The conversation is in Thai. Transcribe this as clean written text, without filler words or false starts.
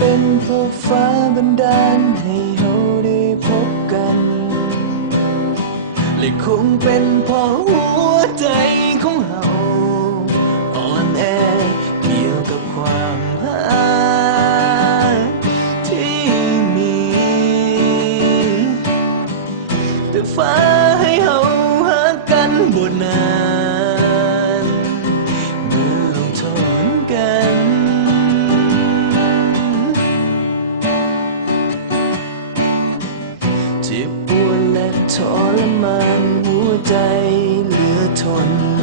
เป็นเพราะฟ้าบันดาลให้เราได้พบกันและคงเป็นเพราะหัวใจของเราอ่อนแอเกี่ยวกับความรักที่มีแต่ฟ้าให้เราหักกันบ่นานเมื่อลงทนกันเจ็บปวดและทรมานหัวใจเหลือทน